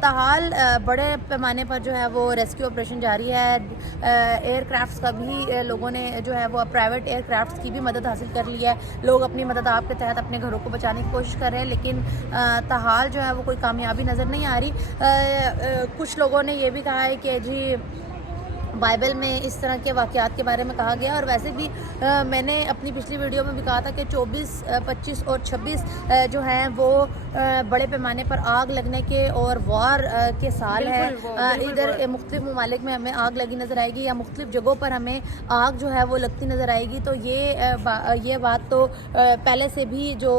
تاحال بڑے پیمانے پر جو ہے وہ ریسکیو آپریشن جاری ہے. ایئر کرافٹس کا بھی لوگوں نے جو ہے وہ پرائیویٹ ایئر کرافٹس کی بھی مدد حاصل کر لی ہے. لوگ اپنی مدد آپ کے تحت اپنے گھروں کو بچانے کی کوشش کر رہے ہیں, لیکن تاحال جو ہے وہ کوئی کامیابی نظر نہیں آ رہی. کچھ لوگوں نے یہ بھی کہا ہے کہ جی بائبل میں اس طرح کے واقعات کے بارے میں کہا گیا, اور ویسے بھی میں نے اپنی پچھلی ویڈیو میں بھی کہا تھا کہ 24, 25 اور 26 جو ہیں وہ بڑے پیمانے پر آگ لگنے کے اور وار کے سال ہیں. ادھر مختلف ممالک میں ہمیں آگ لگی نظر آئے گی, یا مختلف جگہوں پر ہمیں آگ جو ہے وہ لگتی نظر آئے گی. تو یہ بات تو پہلے سے بھی جو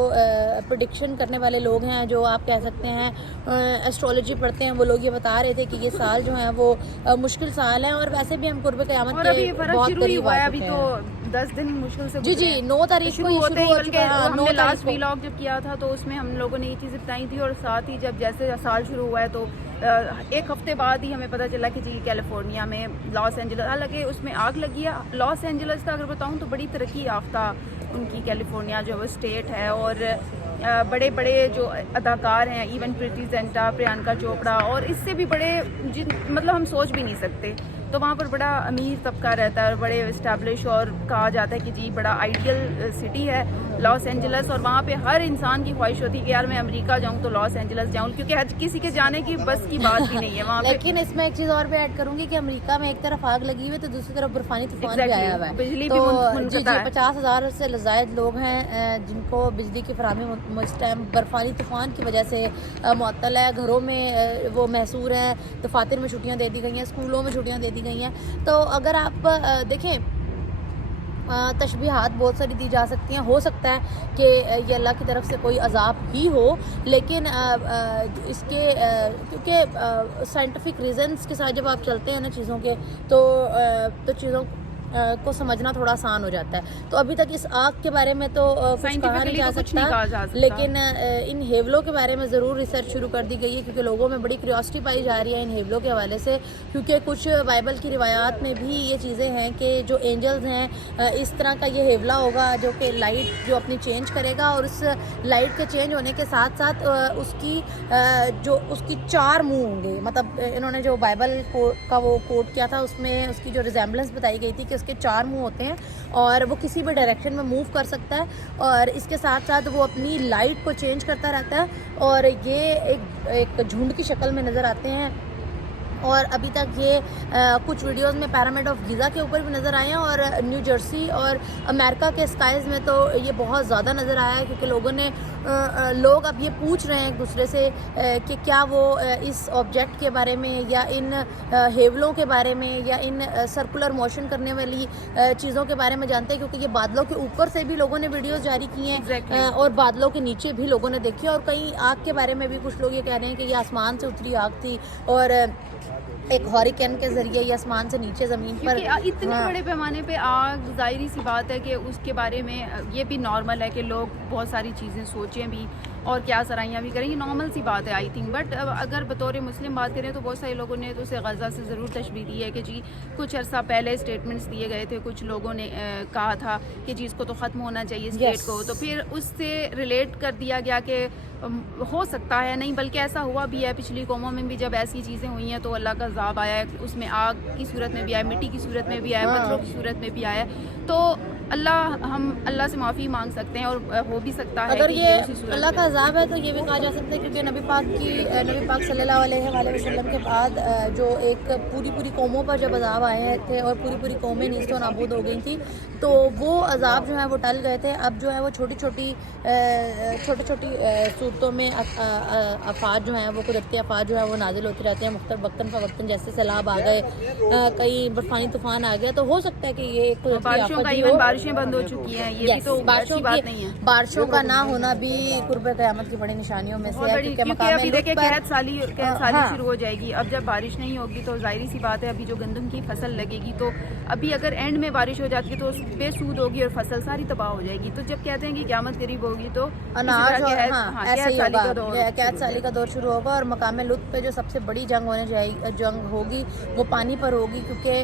پریڈکشن کرنے والے لوگ ہیں, جو آپ کہہ سکتے ہیں ایسٹرولوجی پڑھتے ہیں, وہ لوگ یہ بتا رہے تھے کہ یہ سال جو ہے وہ مشکل سال ہے. اور ویسے بھی ہم قرب قیامت کے بہت قریب آ چکے ہیں. تو 10 دن مشکل سے جی 9 تاریخ کو ہوتے ہیں, بلکہ ہم نے لاسٹ کو ویلاگ جب کیا تھا تو اس میں ہم لوگوں نے یہ چیزیں بتائی تھی, اور ساتھ ہی جب جیسے سال شروع ہوا ہے تو ایک ہفتے بعد ہی ہمیں پتہ چلا کہ جی کیلیفورنیا میں لاس اینجلس, حالانکہ اس میں آگ لگی ہے. لاس اینجلس کا اگر بتاؤں تو بڑی ترقی یافتہ ان کی کیلیفورنیا جو وہ اسٹیٹ ہے, اور بڑے بڑے جو اداکار ہیں, ایون پریتی زینٹا, پریانکا چوپڑا, اور اس سے بھی بڑے مطلب ہم سوچ بھی نہیں سکتے. تو وہاں پر بڑا امیر طبقہ رہتا ہے, اور بڑے اسٹیبلش, اور کہا جاتا ہے کہ جی بڑا آئیڈیل سٹی ہے لاس اینجلس. اور وہاں پہ ہر انسان کی خواہش ہوتی ہے کہ یار میں امریکہ جاؤں تو لاس اینجلس جاؤں, کیونکہ ہر کسی کے جانے کی بس کی بات بھی نہیں ہے وہاں پہ. لیکن اس میں ایک چیز اور بھی ایڈ کروں گی کہ امریکہ میں ایک طرف آگ لگی ہوئی ہے تو دوسری طرف برفانی طوفان بھی آیا ہوا ہے. بجلی تو بھی جی 50,000 سے زائد لوگ ہیں جن کو بجلی کی فراہمی اس ٹائم برفانی طوفان کی وجہ سے معطل ہے. گھروں میں وہ محصور ہیں, دفاتر میں چھٹیاں دے دی گئی ہیں, اسکولوں میں چھٹیاں دے دی گئی ہیں. تو اگر آپ دیکھیں تشبیہات بہت ساری دی جا سکتی ہیں. ہو سکتا ہے کہ یہ اللہ کی طرف سے کوئی عذاب ہی ہو, لیکن اس کے کیونکہ سائنٹیفک ریزنس کے ساتھ جب آپ چلتے ہیں نا چیزوں کے, تو چیزوں کو سمجھنا تھوڑا آسان ہو جاتا ہے. تو ابھی تک اس آگ کے بارے میں تو کچھ کہا نہیں جا سکتا, لیکن ان ہیولوں کے بارے میں ضرور ریسرچ شروع کر دی گئی ہے, کیونکہ لوگوں میں بڑی کیوریوسٹی پائی جا رہی ہے ان ہیولوں کے حوالے سے. کیونکہ کچھ بائبل کی روایات میں بھی یہ چیزیں ہیں کہ جو اینجلز ہیں اس طرح کا یہ ہیولا ہوگا جو کہ لائٹ جو اپنی چینج کرے گا, اور اس لائٹ کے چینج ہونے کے ساتھ ساتھ اس کی 4 منہ ہوں گے. مطلب انہوں نے جو بائبل کا وہ کوٹ کیا تھا اس میں اس کی جو ریزیمبلنس بتائی گئی تھی کہ اس کے 4 منہ ہوتے ہیں, اور وہ کسی بھی ڈائریکشن میں موو کر سکتا ہے, اور اس کے ساتھ ساتھ وہ اپنی لائٹ کو چینج کرتا رہتا ہے. اور یہ ایک جھنڈ کی شکل میں نظر آتے ہیں. اور ابھی تک یہ کچھ ویڈیوز میں پیرامڈ آف گیزا کے اوپر بھی نظر آئے ہیں, اور نیو جرسی اور امریکہ کے اسکائز میں تو یہ بہت زیادہ نظر آیا ہے, کیونکہ لوگ اب یہ پوچھ رہے ہیں ایک دوسرے سے کہ کیا وہ اس آبجیکٹ کے بارے میں, یا ان ہیولوں کے بارے میں, یا ان سرکولر موشن کرنے والی چیزوں کے بارے میں جانتے ہیں. کیونکہ یہ بادلوں کے اوپر سے بھی لوگوں نے ویڈیوز جاری کی ہیں, اور بادلوں کے نیچے بھی لوگوں نے دیکھی, اور کہیں آگ کے بارے میں بھی کچھ لوگ یہ کہہ رہے ہیں کہ یہ آسمان سے اتری آگ تھی, اور ایک ہاریکین کے ذریعے یہ آسمان سے نیچے زمین پر اتنے بڑے پیمانے پہ آگ. ظاہری سی بات ہے کہ اس کے بارے میں یہ بھی نارمل ہے کہ لوگ بہت ساری چیزیں سوچیں بھی اور کیا سرائیاں بھی کریں, یہ نارمل سی بات ہے آئی تھنک. بٹ اگر بطور مسلم بات کریں تو بہت سارے لوگوں نے تو اسے غزہ سے ضرور تشبیہ دی ہے کہ جی کچھ عرصہ پہلے اسٹیٹمنٹس دیے گئے تھے, کچھ لوگوں نے کہا تھا کہ جی اس کو تو ختم ہونا چاہیے اسٹیٹ کو, تو پھر اس سے ریلیٹ کر دیا گیا کہ ہو سکتا ہے نہیں, بلکہ ایسا ہوا بھی ہے. پچھلی قوموں میں بھی جب ایسی چیزیں ہوئی ہیں تو اللہ کا عذاب آیا ہے, اس میں آگ کی صورت میں بھی آیا, مٹی کی صورت میں بھی آیا, پتھروں کی صورت میں بھی آیا. تو ہم اللہ سے معافی مانگ سکتے ہیں, اور ہو بھی سکتا ہے اگر یہ اللہ کا عذاب ہے تو یہ بھی کہا جا سکتا ہے, کیونکہ نبی پاک صلی اللہ علیہ وآلہ وسلم کے بعد جو ایک پوری قوموں پر جب عذاب آئے تھے اور پوری قومیں نیست و نابود ہو گئی تھیں, تو وہ عذاب جو ہے وہ ٹل گئے تھے. اب جو ہے وہ چھوٹی چھوٹی صورتوں میں آفات جو ہیں وہ قدرتی آفات جو ہے وہ نازل ہوتی رہتے ہیں مختلف وقتاً فوقتاً, جیسے سیلاب آ گئے, کئی برفانی طوفان آ گیا. تو ہو سکتا ہے کہ یہ ایک قدرتی آفت ہی ہو. بارشیں بند ہو چکی ہیں, یہ بھی تو اچھی بات نہیں ہے. بارشوں کا نہ ہونا بھی قرب قیامت کی بڑی نشانیوں میں سے ہے, کیونکہ ابھی دیکھیں قحط سالی شروع ہو جائے گی. اب جب بارش نہیں ہوگی تو ظاہری سی بات ہے ابھی جو گندم کی فصل لگے گی, تو ابھی اگر اینڈ میں بارش ہو جاتی ہے تو اس بے سود ہوگی اور فصل ساری تباہ ہو جائے گی. تو جب کہتے ہیں کہ قیامت قریب ہوگی تو اناج ایسے ہی ہوگا, قحط سالی کا دور شروع ہوگا. اور مقام لطف پہ جو سب سے بڑی جنگ ہوگی وہ پانی پر ہوگی, کیونکہ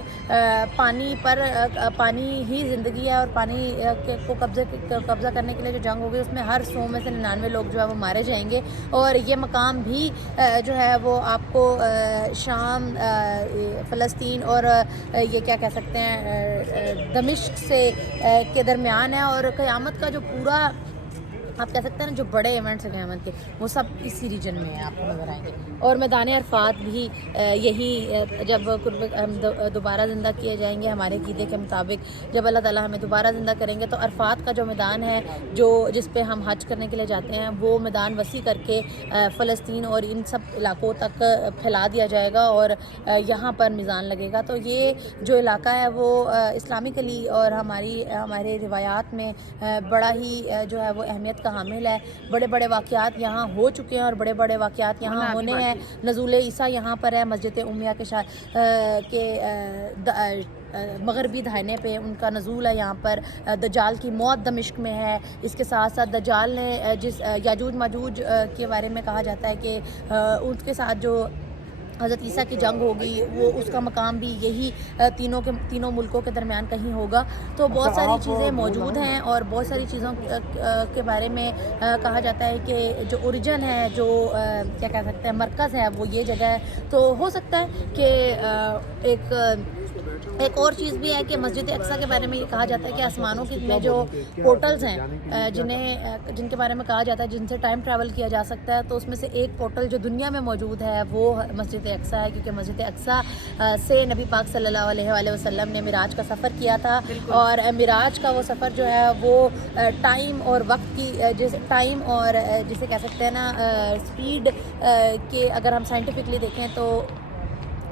پانی ہی زندگی ہے, اور پانی کو قبضہ کرنے کے لیے جو جنگ ہوگی اس میں ہر 100 میں سے 99 لوگ جو ہے وہ مارے جائیں گے. اور یہ مقام بھی جو ہے وہ آپ کو شام، فلسطین اور یہ کیا کہہ سکتے ہیں دمشق سے کے درمیان ہے. اور قیامت کا جو پورا آپ کہہ سکتے ہیں نا جو بڑے ایونٹس ہیں قیامت کے وہ سب اسی ریجن میں ہیں، آپ کو نظر آئیں گے. اور میدان عرفات بھی یہی جب ہم دوبارہ زندہ کیے جائیں گے ہمارے عقیدے کے مطابق، جب اللہ تعالیٰ ہمیں دوبارہ زندہ کریں گے تو عرفات کا جو میدان ہے جس پہ ہم حج کرنے کے لیے جاتے ہیں وہ میدان وسیع کر کے فلسطین اور ان سب علاقوں تک پھیلا دیا جائے گا اور یہاں پر میزان لگے گا. تو یہ جو علاقہ ہے وہ اسلامکلی اور ہمارے روایات میں بڑا ہی جو ہے وہ اہمیت کا حامل ہے. بڑے بڑے واقعات یہاں ہو چکے ہیں اور بڑے بڑے واقعات یہاں ہونے ہیں. نزول عیسیٰ یہاں پر ہے، مسجد امیہ کے مغربی دھانے پہ ان کا نزول ہے. یہاں پر دجال کی موت دمشق میں ہے. اس کے ساتھ ساتھ دجال نے جس یاجوج ماجوج کے بارے میں کہا جاتا ہے کہ ان کے ساتھ جو حضرت عیسیٰ کی جنگ ہوگی وہ اس کا مقام بھی یہی تینوں ملکوں کے درمیان کہیں ہوگا. تو بہت ساری چیزیں موجود ہیں اور بہت ساری چیزوں کے بارے میں کہا جاتا ہے کہ جو اوریجن ہے، جو کیا کہہ سکتے ہیں مرکز ہے وہ یہ جگہ ہے. تو ہو سکتا ہے کہ ایک اور چیز بھی ہے کہ مسجد اقصیٰ کے بارے میں یہ کہا جاتا ہے کہ آسمانوں میں جو پورٹلز ہیں جن کے بارے میں کہا جاتا ہے جن سے ٹائم ٹریول کیا جا سکتا ہے، تو اس میں سے ایک پورٹل جو دنیا میں موجود ہے وہ مسجد اقصیٰ ہے. کیونکہ مسجد اقصیٰ سے نبی پاک صلی اللہ علیہ وآلہ وسلم نے معراج کا سفر کیا تھا. اور معراج کا وہ سفر جو ہے وہ ٹائم اور وقت کی ٹائم اور جسے کہہ سکتے ہیں نا اسپیڈ کے اگر ہم سائنٹیفکلی دیکھیں تو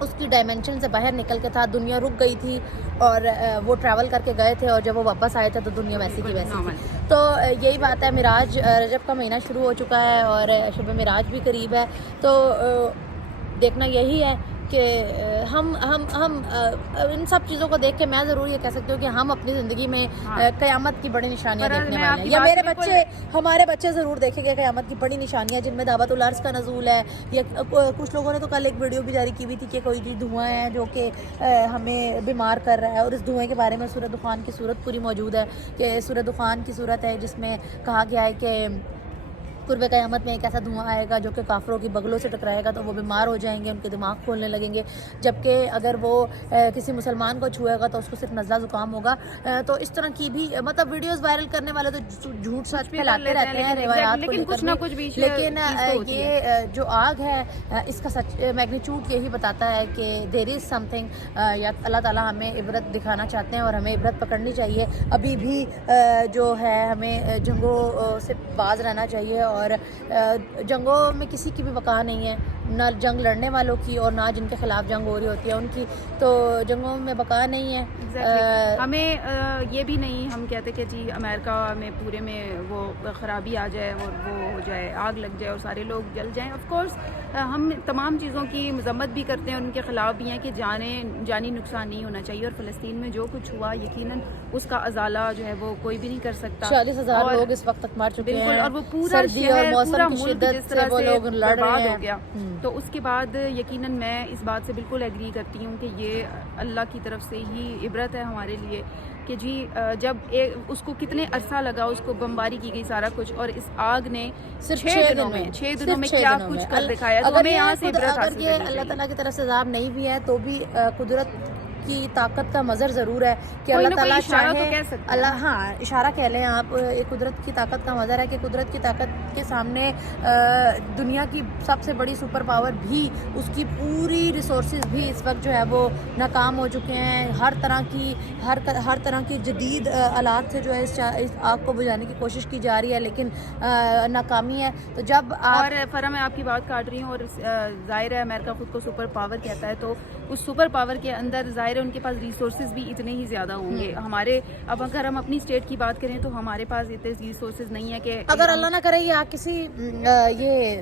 اس کی ڈائمینشن سے باہر نکل کے تھا. دنیا رک گئی تھی اور وہ ٹریول کر کے گئے تھے اور جب وہ واپس آئے تھے تو دنیا ویسی کی ویسی تھی. تو یہی بات ہے. معراج رجب کا مہینہ شروع ہو چکا ہے اور شب معراج بھی قریب ہے. تو دیکھنا یہی ہے کہ ہم ان سب چیزوں کو دیکھ کے میں ضرور یہ کہہ سکتی ہوں کہ ہم اپنی زندگی میں قیامت کی بڑی نشانیاں دیکھنے والے ہیں، یا میرے بچے ہمارے بچے ضرور دیکھیں گے قیامت کی بڑی نشانیاں جن میں دعوت العرض کا نزول ہے. یا کچھ لوگوں نے تو کل ایک ویڈیو بھی جاری کی ہوئی تھی کہ کوئی چیز دھواں ہے جو کہ ہمیں بیمار کر رہا ہے، اور اس دھوئیں کے بارے میں سورہ دخان کی صورت پوری موجود ہے کہ سورہ دخان کی صورت ہے جس میں کہا گیا ہے کہ قرب قیامت میں ایک ایسا دھواں آئے گا جو کہ کافروں کی بغلوں سے ٹکرائے گا تو وہ بیمار ہو جائیں گے، ان کے دماغ کھولنے لگیں گے. جبکہ اگر وہ کسی مسلمان کو چھوئے گا تو اس کو صرف نزلہ زکام ہوگا. تو اس طرح کی بھی مطلب ویڈیوز وائرل کرنے والے تو جھوٹ سچ پھیلاتے رہتے ہیں روایات کو لیکن یہ جو آگ ہے اس کا سچ میگنیچیوڈ یہی بتاتا ہے کہ دیر از سم تھنگ. یا اللہ تعالیٰ ہمیں عبرت دکھانا چاہتے ہیں اور ہمیں عبرت پکڑنی چاہیے. ابھی بھی جو ہے ہمیں جنگوں سے باز رہنا چاہیے اور جنگوں میں کسی کی بھی وقع نہیں ہے، نہ جنگ لڑنے والوں کی اور نہ جن کے خلاف جنگ ہو رہی ہوتی ہے ان کی. تو جنگوں میں بقا نہیں ہے. ہمیں یہ بھی نہیں ہم کہتے کہ جی امریکہ میں پورے میں وہ خرابی آ جائے اور وہ ہو جائے، آگ لگ جائے اور سارے لوگ جل جائیں. آف کورس ہم تمام چیزوں کی مذمت بھی کرتے ہیں اور ان کے خلاف بھی ہیں کہ جانی نقصان نہیں ہونا چاہیے. اور فلسطین میں جو کچھ ہوا یقیناً اس کا ازالہ جو ہے وہ کوئی بھی نہیں کر سکتا. 40,000 لوگ اس وقت تک مار چکے ہیں. اور وہ پورا شہر پورا ملک جس طرح سے برباد ہو گیا. تو اس کے بعد یقیناً میں اس بات سے بالکل ایگری کرتی ہوں کہ یہ اللہ کی طرف سے ہی عبرت ہے ہمارے لیے کہ جی جب اس کو کتنے عرصہ لگا، اس کو بمباری کی گئی سارا کچھ، اور اس آگ نے صرف 6 دنوں میں کیا کچھ کر دکھایا. تو ہمیں یہاں سے عبرت حاصل کرنی چاہیے. اللہ تعالیٰ کی طرف سے عذاب نہیں بھی ہے تو بھی قدرت کی طاقت کا مظہر ضرور ہے کہ اللہ تعالیٰ چاہے اللہ اشارہ کہہ لیں آپ، ایک قدرت کی طاقت کا مظہر ہے کہ قدرت کی طاقت کے سامنے دنیا کی سب سے بڑی سپر پاور بھی، اس کی پوری ریسورسز بھی اس وقت جو ہے وہ ناکام ہو چکے ہیں. ہر طرح کی جدید آلات سے جو ہے اس آگ کو بجھانے کی کوشش کی جا رہی ہے لیکن ناکامی ہے. تو جب اور فرا میں آپ کی بات کاٹ رہی ہوں، اور ظاہر ہے امریکہ خود کو سپر پاور کہتا ہے تو اس سپر پاور کے اندر ظاہر ہے ان کے پاس ریسورسز بھی اتنے ہی زیادہ ہوں گے. ہمارے اب اگر ہم اپنی اسٹیٹ کی بات کریں تو ہمارے پاس اتنے ریسورسز نہیں ہے کہ اگر اللہ نہ کرے یا کسی یہ